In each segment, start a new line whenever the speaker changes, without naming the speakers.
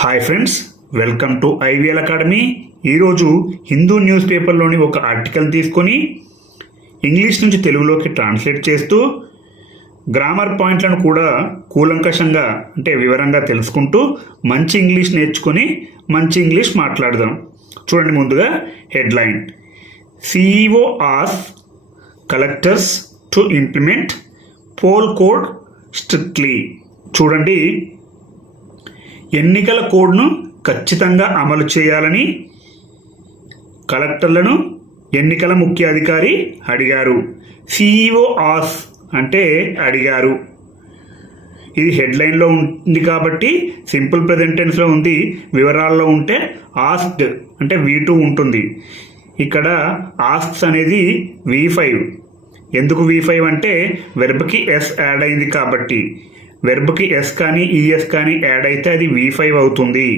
Hi friends welcome to IVL academy ఈరోజు Hindu news పేపర్లోని ఒక article తీసుకొని ఇంగ్లీష్ నుంచి తెలుగులోకి ట్రాన్స్లేట్ చేస్తూ గ్రామర్ పాయింట్లను కూడా కూలంకషంగా అంటే వివరంగా తెలుసుకుంటూ మంచి ఇంగ్లీష్ నేర్చుకొని మంచి ఇంగ్లీష్ మాట్లాడదాం. చూడండి ముందుగా headline CEO as collectors to implement poll code strictly చూడండి ఎన్నికల కోడ్ను ఖచ్చితంగా అమలు చేయాలని కలెక్టర్లను ఎన్నికల ముఖ్య అధికారి అడిగారు. సిఇఓ ఆస్ అంటే అడిగారు. ఇది హెడ్లైన్లో ఉంది కాబట్టి సింపుల్ ప్రెజెంటెన్స్లో ఉంది. వివరాల్లో ఉంటే ఆస్క్డ్ అంటే వి టూ ఉంటుంది. ఇక్కడ ఆస్క్స్ అనేది వి ఫైవ్. ఎందుకు వి ఫైవ్ అంటే వెర్బ్కి ఎస్ యాడ్ అయింది కాబట్టి. వెర్బ్కి ఎస్ కానీ ఈఎస్ కానీ యాడ్ అయితే అది వి ఫైవ్ అవుతుంది.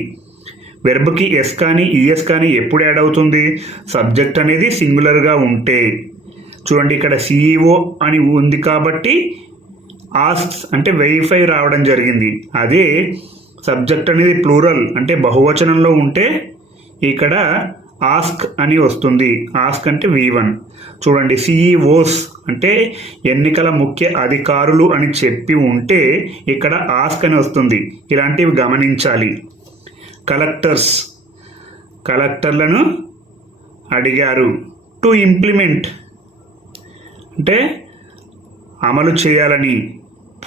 వెర్బ్కి ఎస్ కానీ ఈఎస్ కానీ ఎప్పుడు యాడ్ అవుతుంది? సబ్జెక్ట్ అనేది సింగులర్గా ఉంటే. చూడండి ఇక్కడ సిఈఓ అని ఉంది కాబట్టి ఆస్క్స్ అంటే వెరిఫై రావడం జరిగింది. అదే సబ్జెక్ట్ అనేది ప్లూరల్ అంటే బహువచనంలో ఉంటే ఇక్కడ ఆస్క్ అని వస్తుంది. ఆస్క్ అంటే వి వన్ చూడండి సిఈఓస్ అంటే ఎన్నికల ముఖ్య అధికారులు అని చెప్పి ఉంటే ఇక్కడ ఆస్క్ అని వస్తుంది. ఇలాంటివి గమనించాలి. కలెక్టర్స్. కలెక్టర్లను అడిగారు. To implement. అంటే అమలు చేయాలని.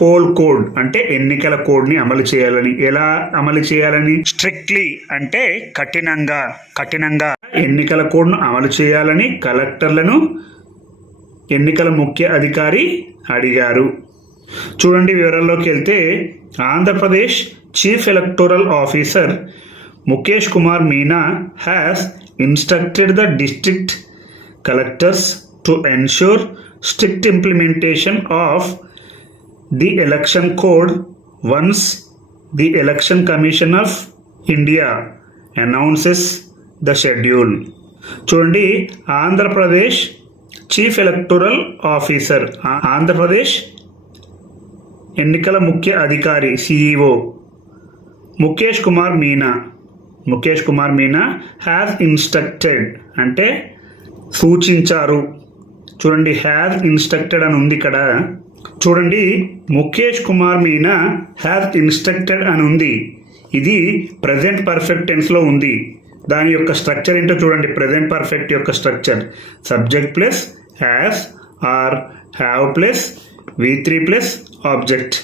పోల్ కోడ్ అంటే ఎన్నికల కోడ్ని అమలు చేయాలని. ఎలా అమలు చేయాలని? స్ట్రిక్ట్లీ అంటే కఠినంగా కఠినంగా. ఎన్నికల కోడ్ను అమలు చేయాలని కలెక్టర్లను ఎన్నికల ముఖ్య అధికారి అడిగారు. చూడండి వివరాల్లోకి వెళ్తే Andhra Pradesh chief electoral officer Mukesh Kumar Meena has instructed the district collectors to ensure strict implementation of the election code once the election commission of India announces the schedule. చూడండి Andhra Pradesh chief electoral officer. Andhra Pradesh ఎన్నికల ముఖ్య అధికారి CEO Mukesh Kumar Meena. Mukesh Kumar Meena has instructed అంటే సూచించారు. చూడండి has instructed అని ఉంది ఇక్కడ. చూడండి ముఖేష్ కుమార్ మీనా హ్యాస్ ఇన్స్ట్రక్టెడ్ అని ఉంది. ఇది ప్రజెంట్ పర్ఫెక్ట్ టెన్స్లో ఉంది. దాని యొక్క స్ట్రక్చర్ ఏంటో చూడండి. ప్రజెంట్ పర్ఫెక్ట్ యొక్క structure. Subject plus has or have plus V three plus object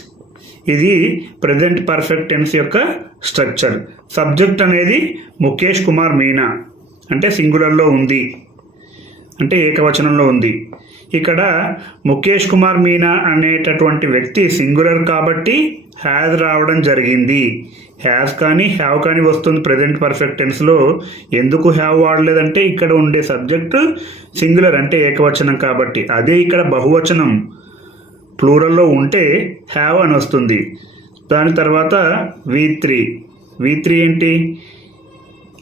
ఇది ప్రజెంట్ పర్ఫెక్ట్ టెన్స్ యొక్క స్ట్రక్చర్. సబ్జెక్ట్ అనేది ముఖేష్ కుమార్ మీనా. అంటే సింగులర్లో ఉంది. అంటే ఏకవచనంలో ఉంది. ఇక్కడ ముఖేష్ కుమార్ మీనా అనేటటువంటి వ్యక్తి సింగులర్ కాబట్టి హ్యాజ్ రావడం జరిగింది. హ్యాస్ కానీ హ్యావ్ కానీ వస్తుంది ప్రజెంట్ పర్ఫెక్ట్ టెన్స్లో ఎందుకు హ్యావ్ వాడలేదంటే ఇక్కడ ఉండే సబ్జెక్ట్ సింగులర్ అంటే ఏకవచనం కాబట్టి. అదే ఇక్కడ బహువచనం. ప్లూరల్లో ఉంటే హ్యావ్ అని వస్తుంది. దాని తర్వాత వి త్రీ వి త్రీ ఏంటి?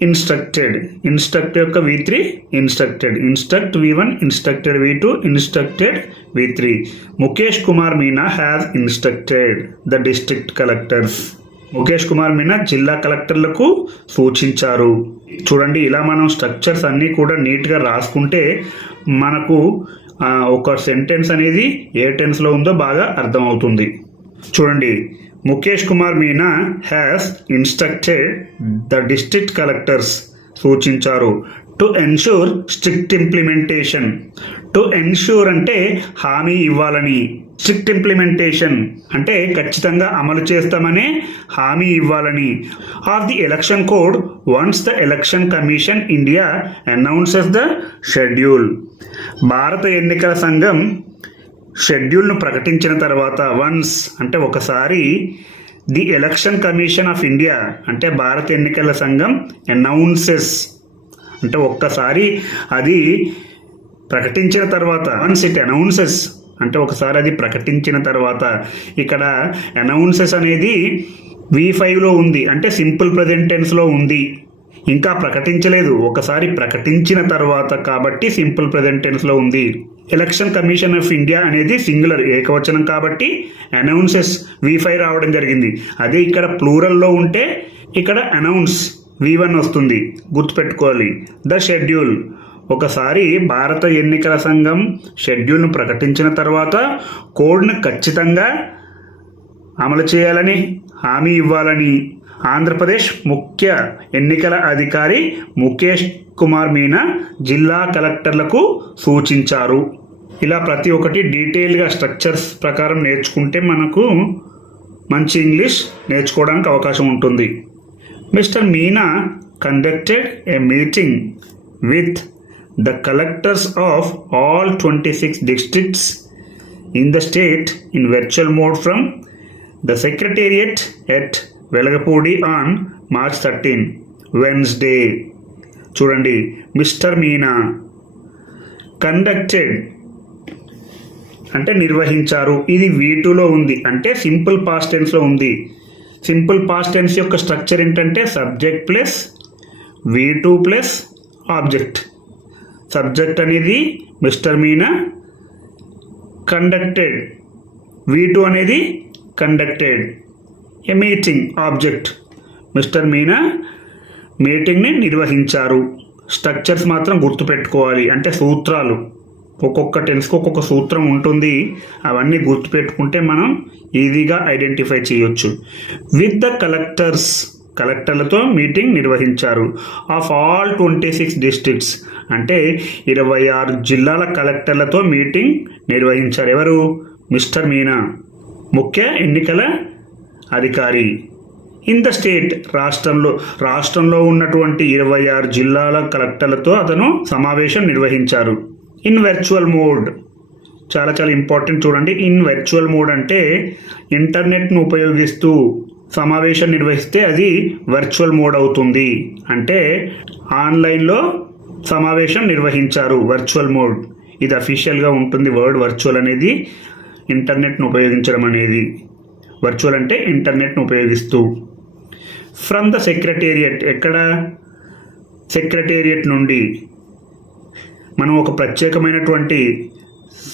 ఇన్స్ట్రక్టెడ్ ఇన్స్ట్రక్ట్ యొక్క V three instructed instruct V one instructed V two instructed V three Mukesh Kumar Meena has instructed the district collectors Mukesh Kumar Meena జిల్లా కలెక్టర్లకు సూచించారు. చూడండి ఇలా మనం స్ట్రక్చర్స్ అన్నీ కూడా నీట్గా రాసుకుంటే మనకు ఒక సెంటెన్స్ అనేది ఏ టెన్స్లో ఉందో బాగా అర్థమవుతుంది. చూడండి Mukesh Kumar Meena has instructed the district collectors సూచించారు. To ensure strict implementation to ensure అంటే హామీ ఇవ్వాలని. స్ట్రిక్ట్ ఇంప్లిమెంటేషన్ అంటే ఖచ్చితంగా అమలు చేస్తామనే హామీ ఇవ్వాలని. Of the election code once the election commission India announces the schedule భారత ఎన్నికల సంఘం షెడ్యూల్ను ప్రకటించిన తర్వాత వన్స్ అంటే ఒకసారి the election commission of India అంటే భారత ఎన్నికల సంఘం అనౌన్సెస్ అంటే ఒక్కసారి అది ప్రకటించిన తర్వాత వన్స్ ఇట్ అనౌన్సెస్ అంటే ఒకసారి అది ప్రకటించిన తర్వాత ఇక్కడ అనౌన్సెస్ అనేది వి ఫైవ్లో ఉంది. అంటే సింపుల్ ప్రజెంట్ టెన్స్లో ఉంది. ఇంకా ప్రకటించలేదు. ఒకసారి ప్రకటించిన తర్వాత కాబట్టి సింపుల్ ప్రజెంట్ టెన్స్లో ఉంది. ఎలక్షన్ కమిషన్ ఆఫ్ ఇండియా అనేది సింగులర్ ఏకవచనం కాబట్టి అనౌన్సెస్ వి ఫైవ్ రావడం జరిగింది. అదే ఇక్కడ ప్లూరల్లో ఉంటే ఇక్కడ అనౌన్స్ వి వన్ వస్తుంది. గుర్తుపెట్టుకోవాలి. ద షెడ్యూల్ ఒకసారి భారత ఎన్నికల సంఘం షెడ్యూల్ను ప్రకటించిన తర్వాత కోడ్ను ఖచ్చితంగా అమలు చేయాలని హామీ ఇవ్వాలని ఆంధ్రప్రదేశ్ ముఖ్య ఎన్నికల అధికారి ముఖేష్ కుమార్ మీనా జిల్లా కలెక్టర్లకు సూచించారు. ఇలా ప్రతి ఒక్కటి డీటెయిల్గా స్ట్రక్చర్స్ ప్రకారం నేర్చుకుంటే మనకు మంచి ఇంగ్లీష్ నేర్చుకోవడానికి అవకాశం ఉంటుంది. Mister Meena conducted a meeting with the collectors of all twenty six in in the state in mode mode from the secretariat at Velagapudi on March thirteen Wednesday చూడండి మిస్టర్ మీనా కండక్టెడ్ అంటే నిర్వహించారు. ఇది వీటులో ఉంది. అంటే simple past టెన్స్లో ఉంది. Simple past tense యొక్క structure ఏంటంటే subject plus V two plus object subject అనేది mister Meena conducted. V two అనేది conducted. A meeting object mister Meena మీటింగ్ని నిర్వహించారు. స్ట్రక్చర్స్ మాత్రం గుర్తుపెట్టుకోవాలి. అంటే సూత్రాలు. ఒక్కొక్క టెన్స్కి ఒక్కొక్క సూత్రం ఉంటుంది. అవన్నీ గుర్తుపెట్టుకుంటే మనం ఈజీగా ఐడెంటిఫై చేయొచ్చు. విత్ ద కలెక్టర్స్ కలెక్టర్లతో మీటింగ్ నిర్వహించారు. Of all twenty six districts. అంటే ఇరవై ఆరు జిల్లాల కలెక్టర్లతో మీటింగ్ నిర్వహించారు. ఎవరు? మిస్టర్ మీనా. ముఖ్య ఎన్నికల అధికారి. ఇన్ ద స్టేట్ రాష్ట్రంలో రాష్ట్రంలో ఉన్నటువంటి ఇరవై ఆరు జిల్లాల కలెక్టర్లతో అతను సమావేశం నిర్వహించారు. In virtual mode. చాలా చాలా ఇంపార్టెంట్ చూడండి. ఇన్ వర్చువల్ మోడ్ అంటే ఇంటర్నెట్ను ఉపయోగిస్తూ సమావేశం నిర్వహిస్తే అది వర్చువల్ మోడ్ అవుతుంది. అంటే ఆన్లైన్లో సమావేశం నిర్వహించారు వర్చువల్ మోడ్. ఇది అఫీషియల్గా ఉంటుంది. వర్డ్ వర్చువల్ అనేది ఇంటర్నెట్ను ఉపయోగించడం అనేది. వర్చువల్ అంటే ఇంటర్నెట్ను ఉపయోగిస్తూ. ఫ్రమ్ ద సెక్రటేరియట్ ఎక్కడ? సెక్రటేరియట్ నుండి. మనం ఒక ప్రత్యేకమైనటువంటి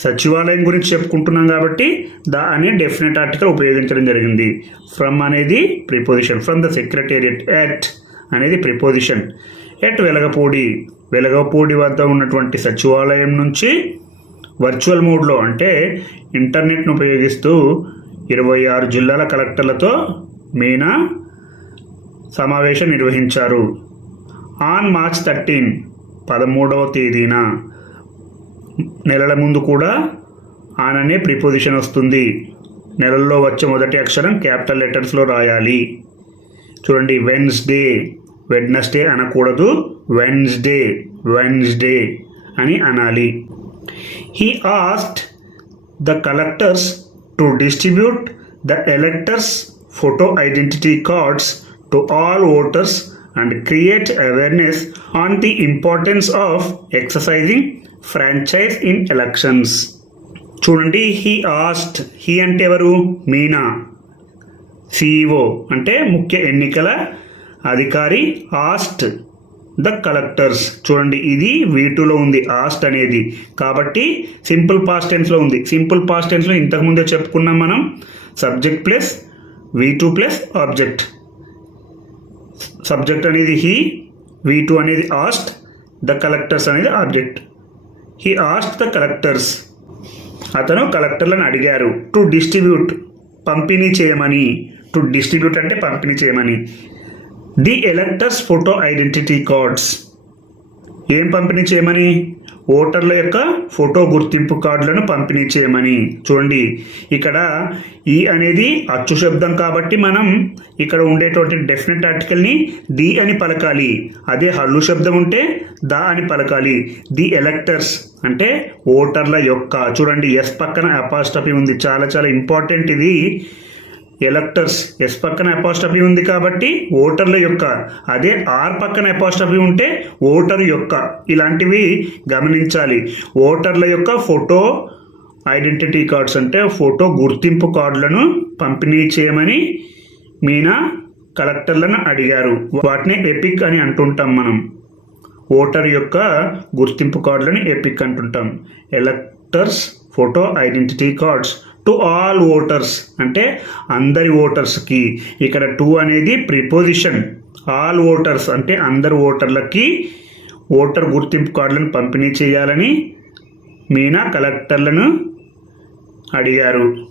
సచివాలయం గురించి చెప్పుకుంటున్నాం కాబట్టి ద అనే డెఫినెట్ ఆర్టికల్ ఉపయోగించడం జరిగింది. ఫ్రమ్ అనేది preposition from the secretariat at అనేది ప్రిపోజిషన్. ఎట్ వెలగపూడి వెలగపూడి వద్ద ఉన్నటువంటి సచివాలయం నుంచి వర్చువల్ మోడ్లో అంటే ఇంటర్నెట్ను ఉపయోగిస్తూ ఇరవై ఆరు జిల్లాల కలెక్టర్లతో మీనా సమావేశం నిర్వహించారు. ఆన్ మార్చ్ థర్టీన్ పదమూడవ తేదీన నెలల ముందు కూడా ఆన్ అనే ప్రిపోజిషన్ వస్తుంది. నెలల్లో వచ్చే మొదటి అక్షరం క్యాపిటల్ లెటర్స్లో రాయాలి. చూడండి వెన్స్డే వెడ్నెస్డే అనకూడదు. వెన్స్డే వెన్స్డే అని అనాలి. He asked the collectors to distribute the electors photo identity cards to all voters and create awareness on the importance of exercising franchise in elections చూడండి హీ ఆస్ట్ హీ అంటే ఎవరు? Meena. CEO అంటే ముఖ్య ఎన్నికల అధికారి ఆస్ట్ the collectors చూడండి ఇది వీటూలో ఉంది ఆస్ట్ అనేది. కాబట్టి సింపుల్ పాస్ట్ టెన్స్లో ఉంది. సింపుల్ పాస్ట్ టెన్స్లో ఇంతకుముందే చెప్పుకున్నాం మనం. Subject plus V two plus object subject అనేది హీ వి టూ అనేది ఆస్ట్ ద కలెక్టర్స్ అనేది object he asked the collectors అతను కలెక్టర్లను అడిగారు. టు డిస్ట్రిబ్యూట్ పంపిణీ చేయమని. టు డిస్ట్రిబ్యూట్ అంటే పంపిణీ చేయమని. The electors photo identity cards ఏం పంపిణీ చేయమని? ఓటర్ల యొక్క ఫోటో గుర్తింపు కార్డులను పంపిణీ చేయమని. చూడండి ఇక్కడ ఈ అనేది అచ్చు శబ్దం కాబట్టి మనం ఇక్కడ ఉండేటువంటి డెఫినెట్ ఆర్టికల్ని ది అని పలకాలి. అదే హల్లు శబ్దం ఉంటే ద అని పలకాలి. ది ఎలక్టర్స్ అంటే ఓటర్ల యొక్క. చూడండి ఎస్ పక్కన అపాస్టఫీ ఉంది. చాలా చాలా ఇంపార్టెంట్ ఇది. ఎలక్టర్స్ ఎస్ పక్కన అపాస్టఫీ ఉంది కాబట్టి ఓటర్ల యొక్క అదే ఆర్ పక్కన అపాస్టఫీ ఉంటే ఓటర్ యొక్క. ఇలాంటివి గమనించాలి. ఓటర్ల యొక్క ఫోటో ఐడెంటిటీ కార్డ్స్ అంటే ఫోటో గుర్తింపు కార్డులను పంపిణీ చేయమని మీనా కలెక్టర్లను అడిగారు. వాటిని ఎపిక్ అని అంటుంటాం మనం. ఓటర్ యొక్క గుర్తింపు కార్డులని ఎపిక్ అంటుంటాం. Electors photo identity cards to all voters అంటే అందరి ఓటర్స్కి ఇక్కడ టు అనేది ప్రిపోజిషన్ ఆల్ ఓటర్స్ అంటే అందరు ఓటర్లకి ఓటర్ గుర్తింపు కార్డులను పంపిణీ చేయాలని మీనా కలెక్టర్లను అడిగారు.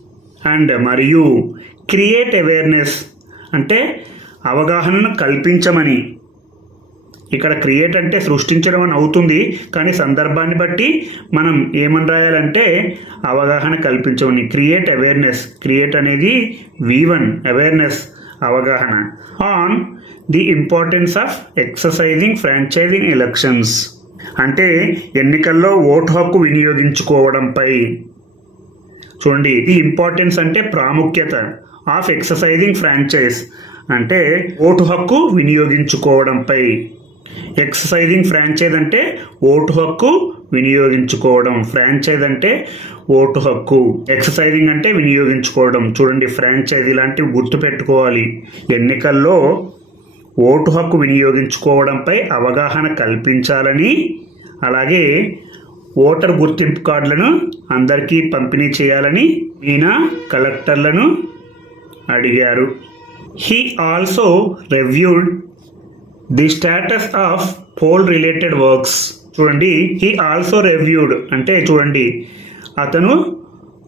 అండ్ మరియు క్రియేట్ అవేర్నెస్ అంటే అవగాహనను కల్పించమని. ఇక్కడ క్రియేట్ అంటే సృష్టించడం అని అవుతుంది కానీ సందర్భాన్ని బట్టి మనం ఏమని రాయాలంటే అవగాహన కల్పించమని. Create awareness. క్రియేట్ అనేది వి వన్ అవేర్నెస్ అవగాహన. On the importance of exercising franchising elections అంటే ఎన్నికల్లో ఓటు హక్కు వినియోగించుకోవడంపై. చూడండి ది ఇంపార్టెన్స్ అంటే ప్రాముఖ్యత ఆఫ్ ఎక్సర్సైజింగ్ ఫ్రాంచైజ్ అంటే ఓటు హక్కు వినియోగించుకోవడంపై. ఎక్సర్సైజింగ్ ఫ్రాంచైజ్ అంటే ఓటు హక్కు వినియోగించుకోవడం. ఫ్రాంచైజ్ అంటే ఓటు హక్కు. ఎక్సర్సైజింగ్ అంటే వినియోగించుకోవడం. చూడండి ఫ్రాంచైజ్ ఇలాంటివి గుర్తుపెట్టుకోవాలి ఎన్నికల్లో ఓటు హక్కు వినియోగించుకోవడంపై అవగాహన కల్పించాలని అలాగే ఓటర్ గుర్తింపు కార్డులను అందరికీ పంపిణీ చేయాలని ఈయన కలెక్టర్లను అడిగారు. He also reviewed the status of poll related works చూడండి హీ ఆల్సో రివ్యూడ్ అంటే చూడండి అతను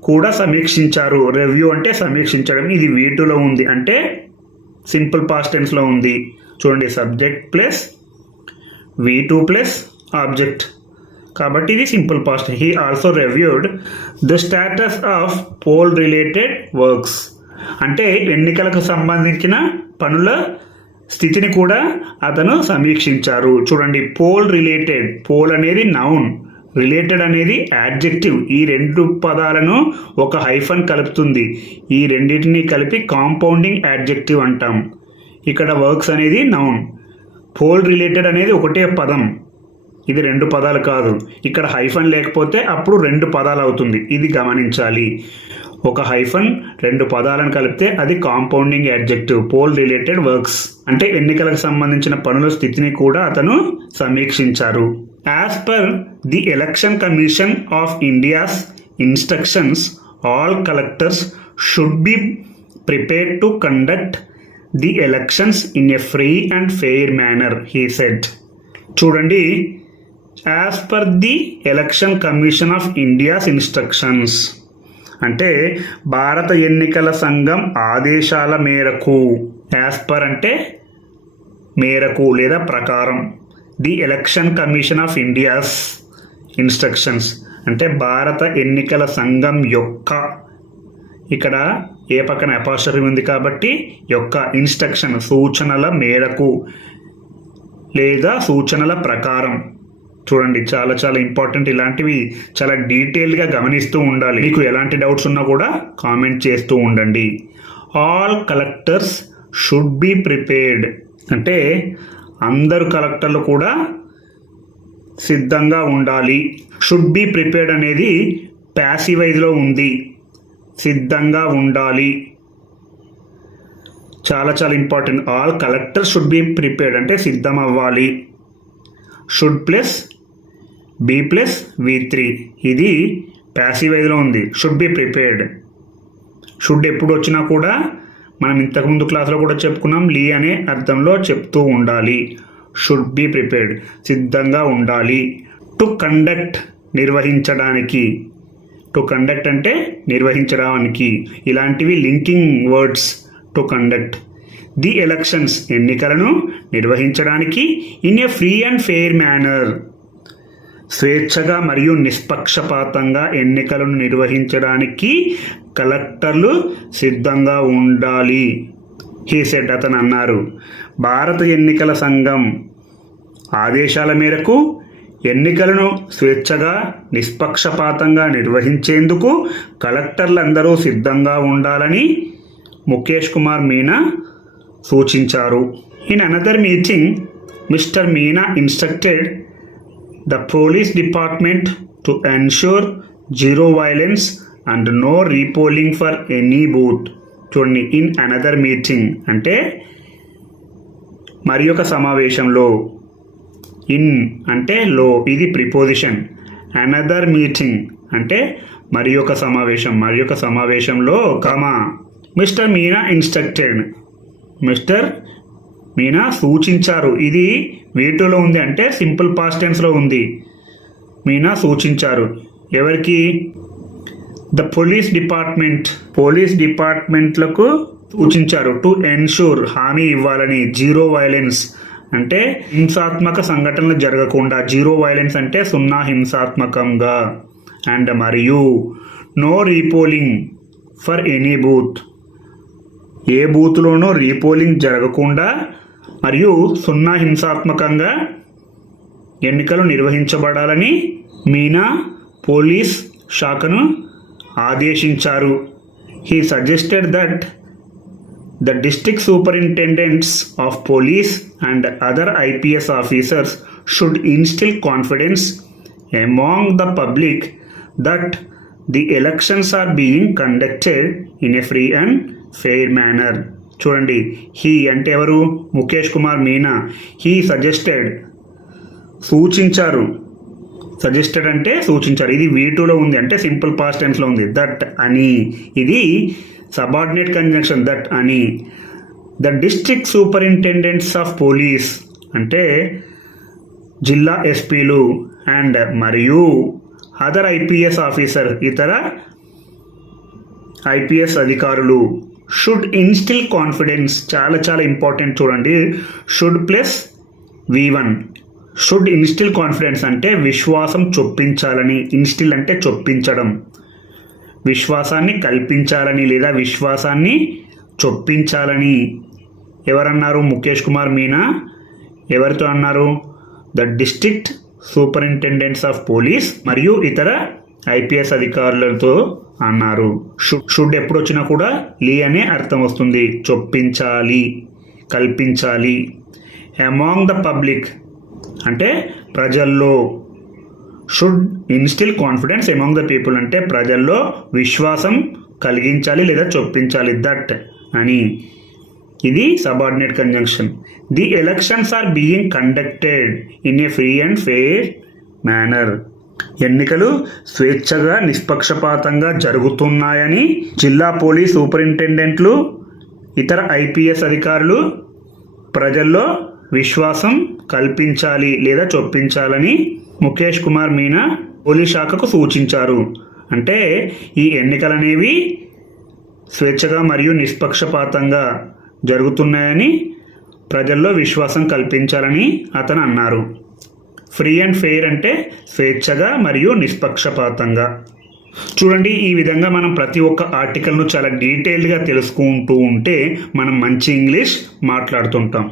కూడా సమీక్షించారు. రివ్యూ అంటే సమీక్షించడం ఇది వీటిలో ఉంది. అంటే సింపుల్ పాస్ట్ టెన్స్లో ఉంది. చూడండి subject plus V two plus object కాబట్టి ఇది simple past he also reviewed the status of poll related works అంటే ఎన్నికలకు సంబంధించిన పనుల స్థితిని కూడా అతను సమీక్షించారు. చూడండి పోల్ రిలేటెడ్. పోల్ అనేది నౌన్. రిలేటెడ్ అనేది యాడ్జెక్టివ్. ఈ రెండు పదాలను ఒక హైఫన్ కలుపుతుంది. ఈ రెండింటిని కలిపి కాంపౌండింగ్ యాడ్జెక్టివ్ అంటాం. ఇక్కడ వర్క్స్ అనేది నౌన్. పోల్ రిలేటెడ్ అనేది ఒకటే పదం. ఇది రెండు పదాలు కాదు. ఇక్కడ హైఫన్ లేకపోతే అప్పుడు రెండు పదాలు అవుతుంది. ఇది గమనించాలి. ఒక హైఫన్ రెండు పదాలను కలిపితే అది compounding adjective poll related works. అంటే ఎన్నికలకు సంబంధించిన పనుల స్థితిని కూడా అతను సమీక్షించారు. As per the election commission of India's instructions all collectors should be prepare to conduct the elections in a free and fair manner he said చూడండి as per the election commission of India's instructions అంటే భారత ఎన్నికల సంఘం ఆదేశాల మేరకు as per అంటే మేరకు లేదా ప్రకారం the election commission of India's instructions అంటే భారత ఎన్నికల సంఘం యొక్క ఇక్కడ ఏ పక్కన అపాస్టరీ ఉంది కాబట్టి యొక్క ఇన్స్ట్రక్షన్ సూచనల మేరకు లేదా సూచనల ప్రకారం. చూడండి చాలా చాలా ఇంపార్టెంట్ ఇలాంటివి చాలా డీటెయిల్గా గమనిస్తూ ఉండాలి. మీకు ఎలాంటి డౌట్స్ ఉన్నా కూడా కామెంట్ చేస్తూ ఉండండి. All collectors should be prepared అంటే అందరు కలెక్టర్లు కూడా సిద్ధంగా ఉండాలి. షుడ్ బి ప్రిపేర్డ్ అనేది ప్యాసివైజ్లో ఉంది. సిద్ధంగా ఉండాలి. చాలా చాలా important all collector should be prepared అంటే సిద్ధం అవ్వాలి should plus be plus V three ఇది ఐదులో ఉంది? షుడ్ బి ప్రిపేర్డ్ షుడ్ ఎప్పుడు వచ్చినా కూడా మనం ఇంతకుముందు క్లాస్లో కూడా చెప్పుకున్నాం లీ అనే అర్థంలో చెప్తూ ఉండాలి. షుడ్ బి ప్రిపేర్డ్ సిద్ధంగా ఉండాలి. టు కండక్ట్ నిర్వహించడానికి. టు కండక్ట్ అంటే నిర్వహించడానికి. ఇలాంటివి linking words to conduct the elections ఎన్నికలను నిర్వహించడానికి in a free and fair manner స్వేచ్ఛగా మరియు నిష్పక్షపాతంగా ఎన్నికలను నిర్వహించడానికి కలెక్టర్లు సిద్ధంగా ఉండాలి. హీసెడ్ అతను అన్నారు. భారత ఎన్నికల సంఘం ఆదేశాల మేరకు ఎన్నికలను స్వేచ్ఛగా నిష్పక్షపాతంగా నిర్వహించేందుకు కలెక్టర్లందరూ సిద్ధంగా ఉండాలని ముఖేష్ కుమార్ మీనా సూచించారు. In another meeting mister Meena instructed the police department to ensure zero violence and no repolling for any booth చూడండి ఇన్ అనదర్ మీటింగ్ అంటే మరి ఒక సమావేశంలో ఇన్ అంటే లో ఇది ప్రిపోజిషన్ అనదర్ మీటింగ్ అంటే మరి ఒక సమావేశం. మరి ఒక సమావేశంలో comma mister Meena instructed mister Meena సూచించారు. ఇది వీటిలో ఉంది అంటే సింపుల్ పాస్ట్ టెన్స్లో ఉంది. మీనా సూచించారు. ఎవరికి? The police department. పోలీస్ డిపార్ట్మెంట్లకు సూచించారు. టు ఎన్షూర్ హామీ ఇవ్వాలని జీరో వైలెన్స్ అంటే హింసాత్మక సంఘటనలు జరగకుండా జీరో వైలెన్స్ అంటే సున్నా హింసాత్మకంగా. అండ్ మరియు no repolling for any booth. ఏ బూత్లోనూ రీపోలింగ్ జరగకుండా మరియు సున్నా హింసాత్మకంగా ఎన్నికలు నిర్వహించబడాలని మీనా పోలీస్ శాఖను ఆదేశించారు. He suggested that the district superintendents of police and other IPS officers should instil confidence among the public that the elections are being conducted in a free and fair manner చూడండి. He అంటే ఎవరు? Mukesh Kumar Meena. He suggested. సూచించారు. Suggested అంటే సూచించారు. ఇది we టూలో ఉంది అంటే సింపుల్ పాస్ట్ టెన్స్లో ఉంది. దట్ అని. ఇది సబార్డినేట్ కంజంక్షన్ దట్ అని. The district superintendents of police అంటే జిల్లా ఎస్పీలు అండ్ మరియు అదర్ ఐపీఎస్ ఆఫీసర్ ఇతర ఐపీఎస్ అధికారులు. షుడ్ ఇన్స్టిల్ కాన్ఫిడెన్స్ చాలా చాలా ఇంపార్టెంట్ చూడండి. Should plus V one should instil confidence అంటే విశ్వాసం చొప్పించాలని. ఇన్స్టిల్ అంటే చొప్పించడం. విశ్వాసాన్ని కల్పించాలని లేదా విశ్వాసాన్ని చొప్పించాలని. ఎవరన్నారు? ముఖేష్ కుమార్ మీనా? ఎవరితో అన్నారు? The district superintendents of police మరియు ఇతర ఐపీఎస్ అధికారులతో అన్నారు. షుడ్ షుడ్ ఎప్పుడు వచ్చినా కూడా లీ అనే అర్థం వస్తుంది. చొప్పించాలి కల్పించాలి. అమాంగ్ ద పబ్లిక్ అంటే ప్రజల్లో. Should instil confidence among the people అంటే ప్రజల్లో విశ్వాసం కలిగించాలి లేదా చొప్పించాలి. దట్ అని. ఇది subordinate conjunction the elections are being conducted in a free and fair manner ఎన్నికలు స్వేచ్ఛగా నిష్పక్షపాతంగా జరుగుతున్నాయని జిల్లా పోలీస్ సూపరింటెండెంట్లు ఇతర ఐపీఎస్ అధికారులు ప్రజల్లో విశ్వాసం కల్పించాలి లేదా చొప్పించాలని ముఖేష్ కుమార్ మీనా పోలీస్ శాఖకు సూచించారు. అంటే ఈ ఎన్నికలనేవి స్వేచ్ఛగా మరియు నిష్పక్షపాతంగా జరుగుతున్నాయని ప్రజల్లో విశ్వాసం కల్పించాలని అతను అన్నారు. ఫ్రీ అండ్ ఫెయిర్ అంటే స్వేచ్ఛగా మరియు నిష్పక్షపాతంగా. చూడండి ఈ విధంగా మనం ప్రతి ఒక్క ఆర్టికల్ను చాలా డీటెయిల్డ్గా తెలుసుకుంటూ ఉంటే మనం మంచి ఇంగ్లీష్ మాట్లాడుతుంటాం.